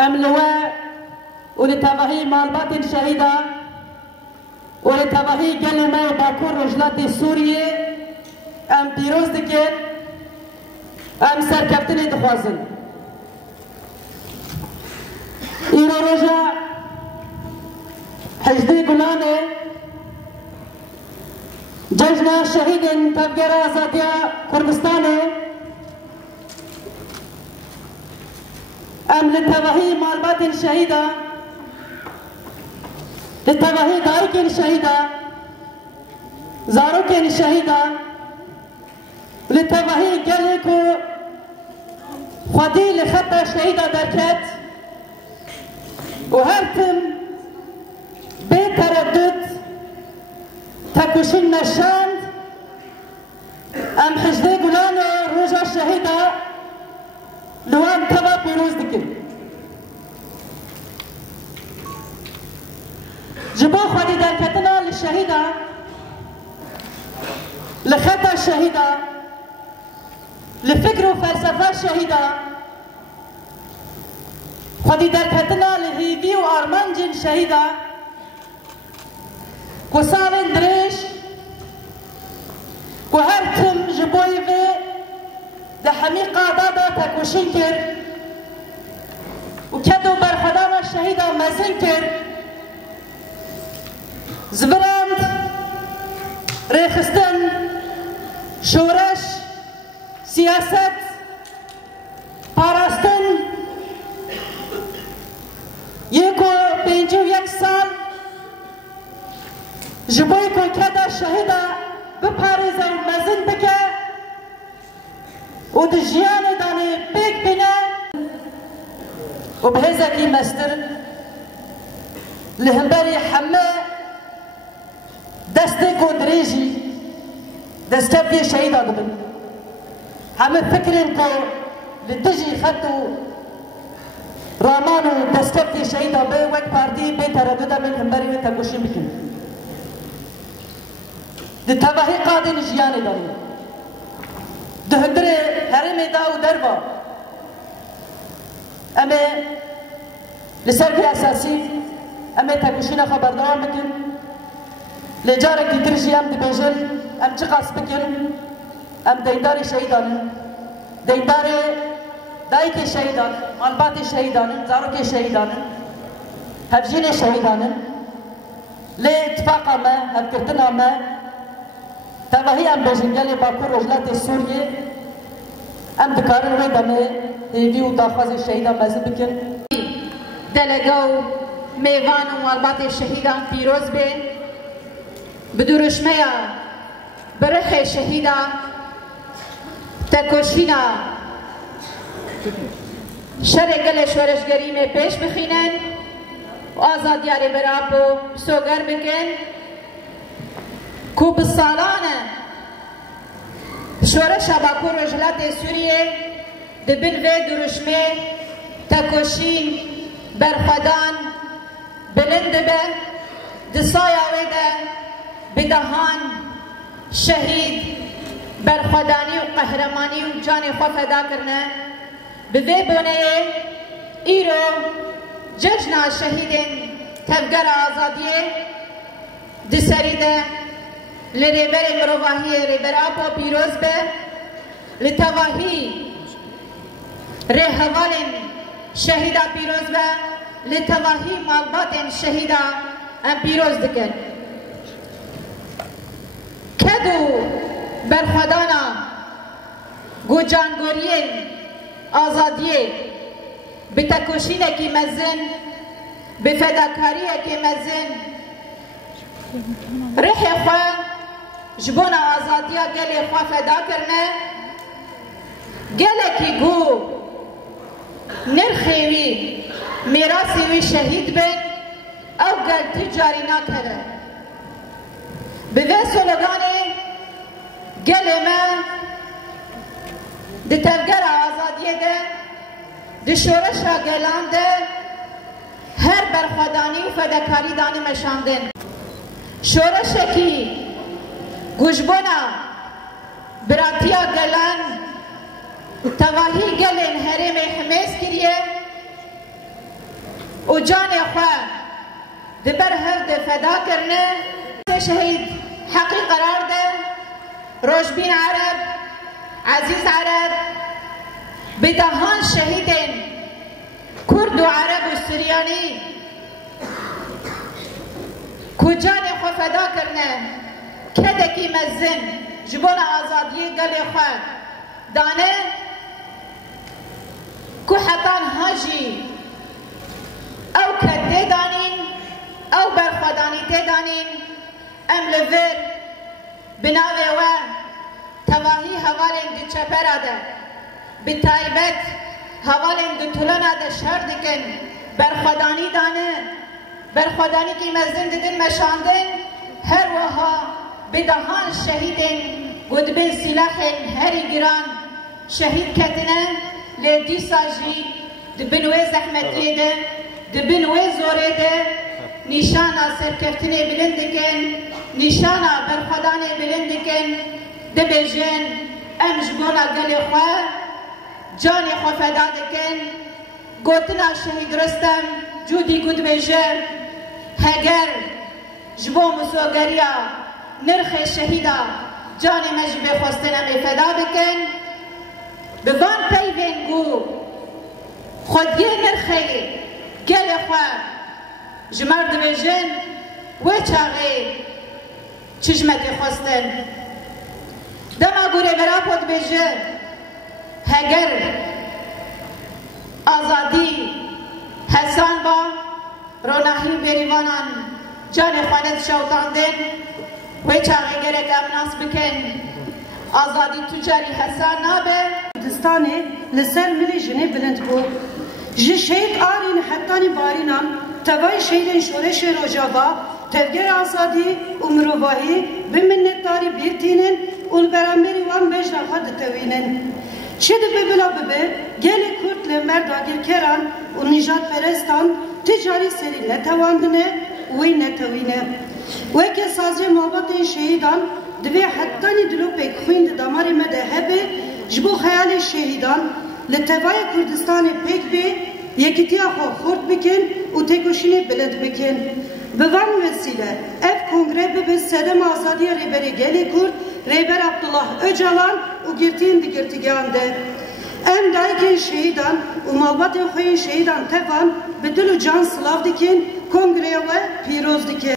أملوا ولتبهي مالبات شهيدة ولتبهي كلمة باكور رجلات سوريا أم بيروز دكين أم سركبتني دخوازن إيرو رجا حجدي قلاني ججنا شهيد تبقر آزادية كردستاني أم لتبهي مالبات شهيدة لتبهي دايك شهيدة زاروك شهيدة لتبهي قلقو خدي لخطة شهيدة دركت وهرتم بتردد تكوشين نشاند ام حجدي قلانو روجا الشهيدة لوان تبا بيروز دكن جبو خدي دركتنا للشهيدة لخطة الشهيدة لفكر وفلسفة الشهيدة خدي دركتنا لهيبي وارمانجين شهيدة كوسالن دريش كوهرتم جبوي في دحمي قادادا تكوشنكر وكدو برخدانا الشهيدة مزنكر زبراند ريخستن شورش سياسات پاراستن يكو بينجو يك سال جبوي كو كدا شهيدة بپاريزا ومزن بكا ودجيان داني بيك بنا وبهزا كي مستر لهمبري حمى دستك ودريجي دستك في شهيدة دبن حمى فكرين كو لتجي خطو رامانو دستك في شهيدة بي وك باردي بي تردد من همبري تقوشين بكين دتبهي قادين جياني داري دهدري هرمي داو دربا أما لسركي أساسي أما تقوشينا خبردار بكين لجارك دي درجي أم دي بيجل أم جقاس بكين أم دينداري شهيدان دينداري دايكي شهيدان مالباتي شهيدان زاروكي شهيدان هفجيني شهيدان لاتفاقا ما هفكرتنا ما تبهي أم بجنجالي باكور رجلات سوريا أم دكارن ويدامي هيفي وداخوازي الشهيدة مازن بكن دلقاو ميوان ومالبات الشهيدان فيروز بي بدورشميا برخ الشهيدة تكوشينا شرقل شورشگری میں پیش بخینن و آزادیاری برابو سوگر بکن کو بسالان شورش باکور رجلات سوریه دبن و درشمه تکوشین برخدان بلند به دسایا ویده بدهان شهید برخدانی و قهرمانی و جان خود فدا کرنه به بونه ایرو جشن شهیدین تفگر آزادیه دسریده لريبر مروحي ريبر أبو بيروز به لتواهي رهوال شهيدا بيروز به لتواهي مالبات شهيدا أم بيروز دكن كدو برخدانا گوجانگوريين آزادية بتكوشينه كي مزن بفداكاريه كي مزن ريحي خواه جبونا آزادية قالي خواه فدا کرنه قالي كي قو نرخيوي ميراسي وي شهيد بن او قال تجاري ناكره بذي سلوغاني قالي ما دي تفقر آزادية ده دي شورشا قلان ده هر برخداني و فداكاري داني مشاندن شورشکی گوشبونا براتیا گلن تواهی گلن هرم حماس کریه و جان خواه دبر هر ده فدا کرنه شهید حقی قرار ده روشبین عرب عزیز عرب بدهان شهیدن کرد و عرب و سریانی کجان خو فدا کرنه کدکی مزن جبون آزادی گل خواه دانه که حتان هاجی او کده دانین او برخوادانی ته دانین ام لور بناوه و تواهی حوالین دی چپر آده بتایبت حوالین دی طولان آده شهر دکن برخوادانی دانه برخوادانی که مزن دیدن مشاندن هر وها بدهان شهیدن گدبن سلاحن هری گران شهید کتنه لیدی ساجی دبنوی زحمتیه ده دبنوی زوره ده نشانا سرکفتنه بلندکن نشانا برخوادانه بلندکن دبجن امجبونا گل خواه جان خواه فدا دکن گوتنا شهید رستم جودی گود بجر هگر جبو مسوگریا نرخ شهیدا جان مجب خواستنم فدا بکن بوان پیوین گو خودی نرخی گل خواه جمار دبجن و چاقی چشمت خواستن دما گوره برا پود بجر هگر آزادی حسان با روناهی بریوانان جان خانت شوطاندن و چاقی گرک امناس بکن آزادی تجاری حسان نابه کردستانê li ser milê jinê bilind bû. Ji şehîd arîn hettanî barînan tevayê şehîdên şoreşê Rojava tevger azadî û mirovahî bi minnetdarî bir tînin û li beramberî wan mejna xwe ditewînin. Çi dibe bila bibe gelê Kurd li merdagirkeran û nîjadperestan ticarî serî netewandine û wê netewîne. Weke sazê malbatên şehîdan divê hettanî dilopek xwîn di damarê me de hebe ji bo xeyalê şehîdan li tevayê Kurdistanê pêk bê yekîtiya xwe xurt bikin û têkoşînê bilind bikin. Bi van vesîle ev kongre bibe sedema azadiya rêberê gelê Kurd Rêber Abdullah Öcalan û girtiyên di girtîgehan de. Em dayikên şehîdan û malbatên xwe yên şehîdan tevan bi dil û can silav dikin, kongreya we pîroz dikin.